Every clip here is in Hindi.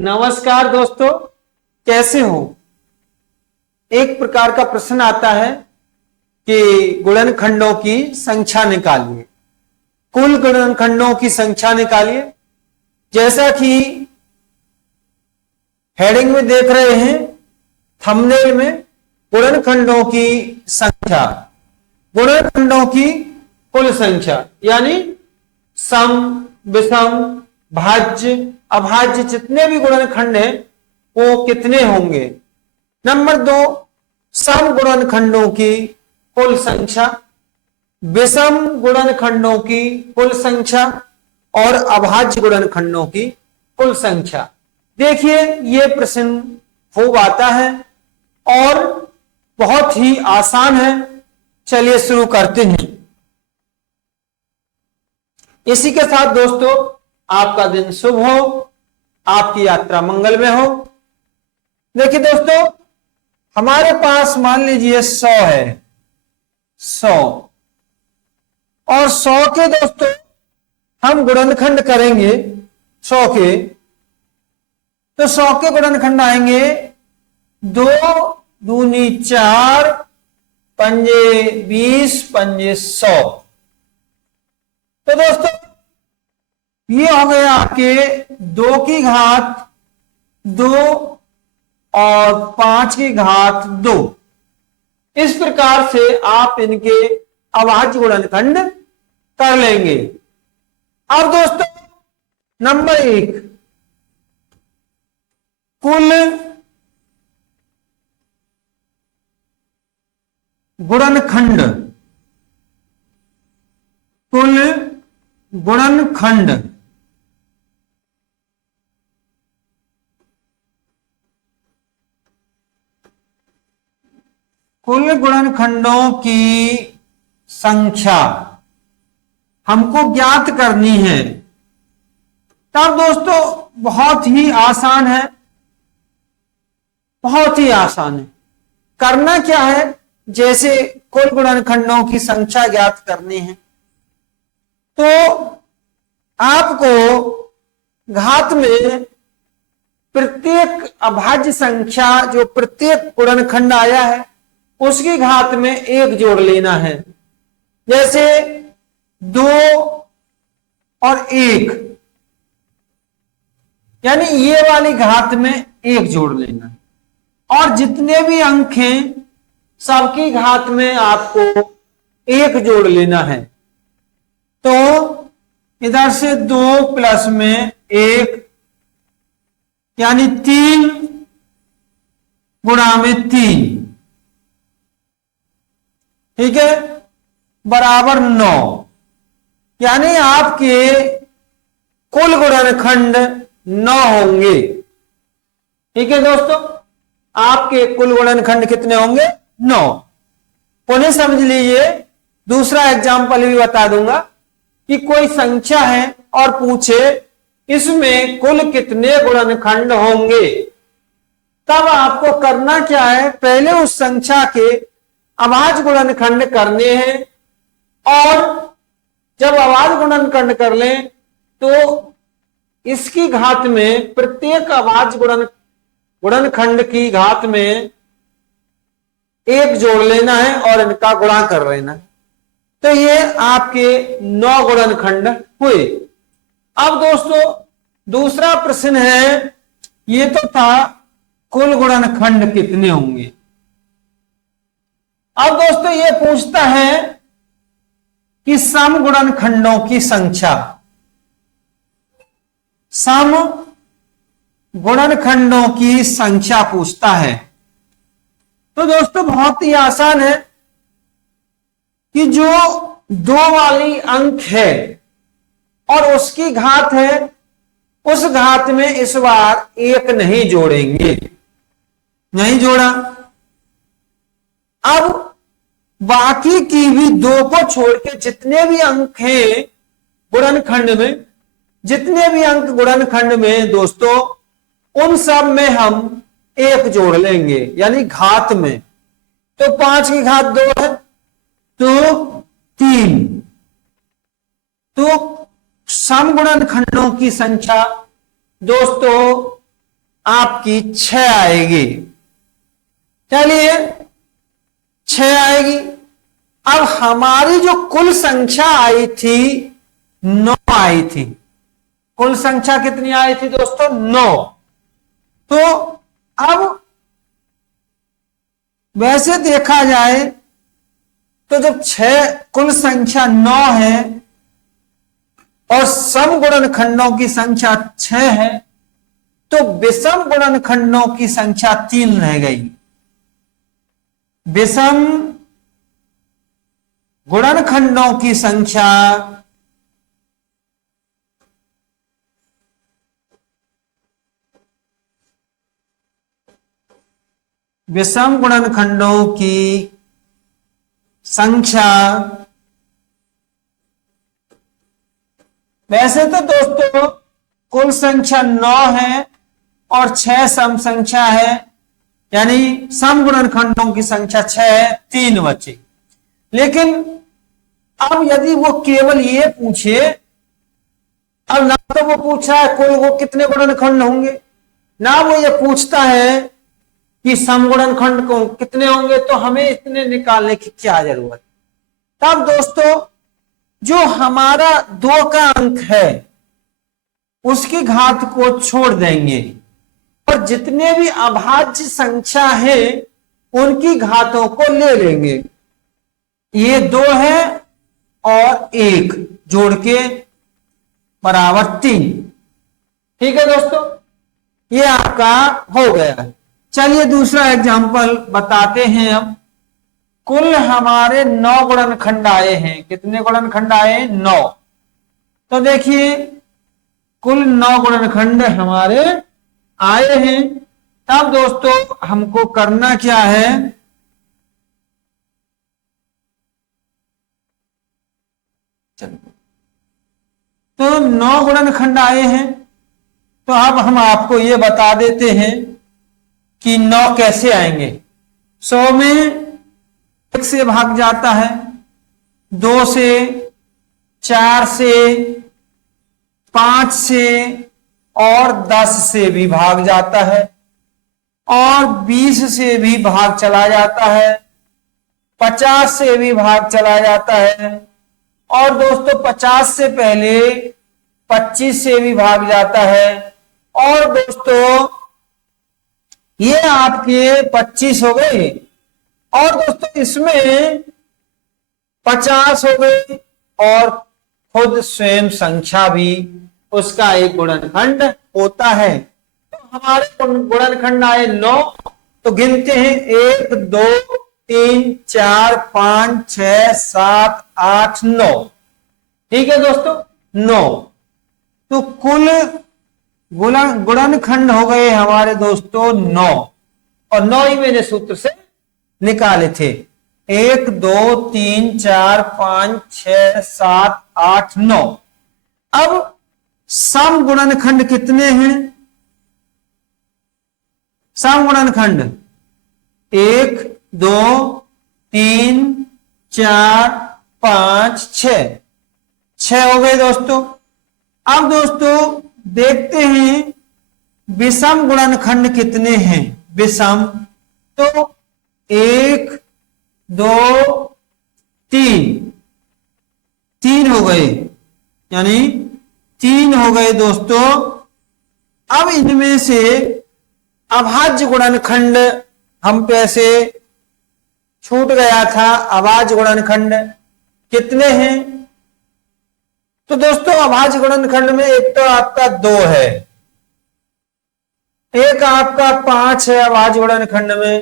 नमस्कार दोस्तों, कैसे हो। एक प्रकार का प्रश्न आता है कि गुणनखंडों की संख्या निकालिए, कुल गुणनखंडों की संख्या निकालिए। जैसा कि हेडिंग में देख रहे हैं, थंबनेल में, गुणनखंडों की संख्या, गुणनखंडों की कुल संख्या यानी सम, विषम, भाज्य, अभाज्य जितने भी गुणनखंड हैं वो कितने होंगे। नंबर 2, सम गुणनखंडों की कुल संख्या, विषम गुणनखंडों की कुल संख्या और अभाज्य गुणनखंडों की कुल संख्या। देखिए, ये प्रश्न खूब आता है और बहुत ही आसान है। चलिए शुरू करते हैं। इसी के साथ दोस्तों, आपका दिन शुभ हो, आपकी यात्रा मंगलमय हो। देखिए दोस्तों, हमारे पास मान लीजिए 100 है, 100 और 100 के दोस्तों हम गुणनखंड करेंगे 100 के, तो 100 के गुणनखंड आएंगे 2 दूनी 4, पंजे 20, पंजे 100। तो दोस्तों ये हो गए आपके 2 की घात 2 और 5 की घात 2। इस प्रकार से आप इनके अभाज्य गुणनखंड कर लेंगे। अब दोस्तों नंबर 1, कुल गुणनखंड, कुल गुणनखंड कुल गुणनखंडों की संख्या हमको ज्ञात करनी है। तब दोस्तों बहुत ही आसान है, बहुत ही आसान है। करना क्या है, जैसे कुल गुणनखंडों की संख्या ज्ञात करनी है तो आपको घात में प्रत्येक अभाज्य संख्या जो प्रत्येक गुणनखंड आया है उसकी घात में 1 जोड़ लेना है। जैसे 2 और 1, यानी ये वाली घात में 1 जोड़ लेना है और जितने भी अंक हैं सबकी घात में आपको 1 जोड़ लेना है। तो इधर से 2 प्लस में 1 यानी 3 गुणा में 3, ठीक है, बराबर 9। यानी आपके कुल गुणनखंड 9 होंगे। ठीक है दोस्तों, आपके कुल गुणनखंड कितने होंगे? 9। पुनः समझ लीजिए, दूसरा एग्जाम्पल भी बता दूंगा कि कोई संख्या है और पूछे इसमें कुल कितने गुणनखंड होंगे। तब आपको करना क्या है, पहले उस संख्या के अभाज्य गुणनखंड करने हैं और जब अभाज्य गुणनखंड कर लें तो इसकी घात में प्रत्येक अभाज्य गुणनखंड की घात में 1 जोड़ लेना है और इनका गुणा कर लेना है। तो ये आपके 9 गुणनखंड हुए। अब दोस्तों दूसरा प्रश्न है, ये तो था कुल गुणनखंड कितने होंगे। अब दोस्तों ये पूछता है कि सम गुणनखंडों की संख्या, सम गुणनखंडों की संख्या पूछता है। तो दोस्तों बहुत ही आसान है कि जो 2 वाली अंक है और उसकी घात है, उस घात में इस बार 1 नहीं जोड़ेंगे, नहीं जोड़ा। अब बाकी की भी 2 को छोड़ के जितने भी अंक हैं गुणनखंड में, जितने भी अंक गुणनखंड में दोस्तों, उन सब में हम 1 जोड़ लेंगे यानी घात में। तो 5 की घात 2 है तो 3। तो सम गुणनखंडों की संख्या दोस्तों आपकी 6 आएगी। चलिए 6 आएगी। अब हमारी जो कुल संख्या आई थी 9 आई थी। कुल संख्या कितनी आई थी दोस्तों? 9। तो अब वैसे देखा जाए तो जब 6 कुल संख्या 9 है और सम गुणनखंडों की संख्या 6 है, तो विषम गुणनखंडों की संख्या 3 रह गई। विषम गुणनखंडों की संख्या विषम गुणनखंडों की संख्या, वैसे तो दोस्तों कुल संख्या 9 है और 6 सम संख्या है, यानी सम गुणनखंडों की संख्या 6 है, 3 बचे। लेकिन अब यदि वो केवल ये पूछे, अब ना तो वो पूछ रहा है कुल वो कितने गुणनखंड होंगे, ना वो ये पूछता है कि सम गुणनखंड को कितने होंगे, तो हमें इतने निकालने की क्या जरूरत। तब दोस्तों जो हमारा 2 का अंक है उसकी घात को छोड़ देंगे और जितने भी अभाज्य संख्या है उनकी घातों को ले लेंगे। ये 2 है और 1 जोड़ के बराबर 3। ठीक है दोस्तों, ये आपका हो गया। चलिए दूसरा एग्जांपल बताते हैं। अब कुल हमारे 9 गुणनखंड आए हैं। कितने गुणनखंड आए? 9। तो देखिए कुल 9 गुणनखंड हमारे आए हैं। तब दोस्तों हमको करना क्या है, तो 9 गुणनखंड आए हैं। तो अब हम आपको ये बता देते हैं कि 9 कैसे आएंगे। 100 में 1 से भाग जाता है, 2 से, 4 से, 5 से और 10 से भी भाग जाता है और 20 से भी भाग चला जाता है, 50 से भी भाग चला जाता है और दोस्तों 50 से पहले 25 से भी भाग जाता है। और दोस्तों ये आपके 25 हो गए और दोस्तों इसमें 50 हो गई और खुद स्वयं संख्या भी उसका एक गुणनखंड होता है। तो हमारे गुणनखंड आए 9। तो गिनते हैं 1 2 3 4 5 6 7 8 9। ठीक है दोस्तों, 9। तो कुल गुणनखंड हो गए हमारे दोस्तों 9 और 9 ही मैंने सूत्र से निकाले थे। 1 2 3 4 5 6 7 8 9। अब सम गुणनखंड कितने हैं? सम गुणनखंड 1 2 3 4 5 6 6 हो गए दोस्तों। अब दोस्तों देखते हैं विषम गुणनखंड कितने हैं। विषम तो 1 2 3 3 हो गए, यानी 3 हो गए दोस्तों। अब इनमें से अभाज्य गुणनखंड हम पे से छूट गया था। अभाज्य गुणनखंड कितने हैं? तो दोस्तों अभाज्य गुणनखंड में एक तो आपका 2 है, एक आपका 5 है अभाज्य गुणनखंड में।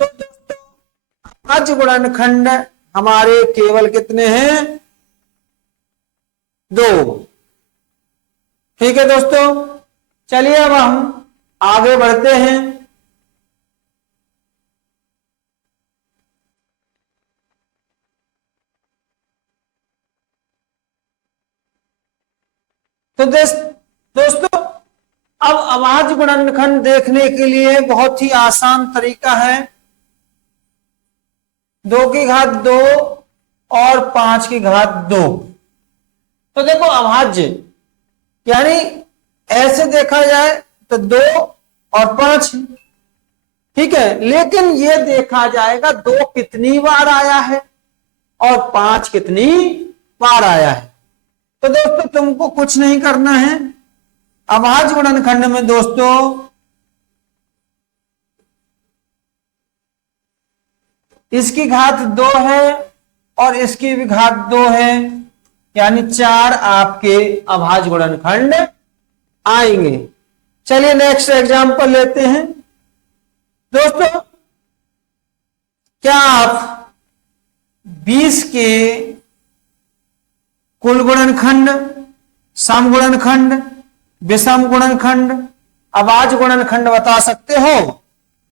तो दोस्तों अभाज्य गुणनखंड हमारे केवल कितने हैं? 2। ठीक है दोस्तों, चलिए अब हम आगे बढ़ते हैं। तो दोस्तों अब अभाज्य गुणनखंड देखने के लिए बहुत ही आसान तरीका है। 2 की घात 2 और 5 की घात 2। तो देखो अभाज्य यानी ऐसे देखा जाए तो 2 और 5 है। ठीक है, लेकिन ये देखा जाएगा 2 कितनी बार आया है और 5 कितनी बार आया है। तो दोस्तों तुमको कुछ नहीं करना है। अभाज्य गुणनखंड में दोस्तों इसकी घात 2 है और इसकी भी घात 2 है, यानी 4 आपके अभाज्य गुणनखंड आएंगे। चलिए नेक्स्ट एग्जांपल लेते हैं। दोस्तों क्या आप 20 के कुल गुणनखंड, सम गुणनखंड, विषम गुणनखंड, अभाज्य गुणनखंड बता सकते हो?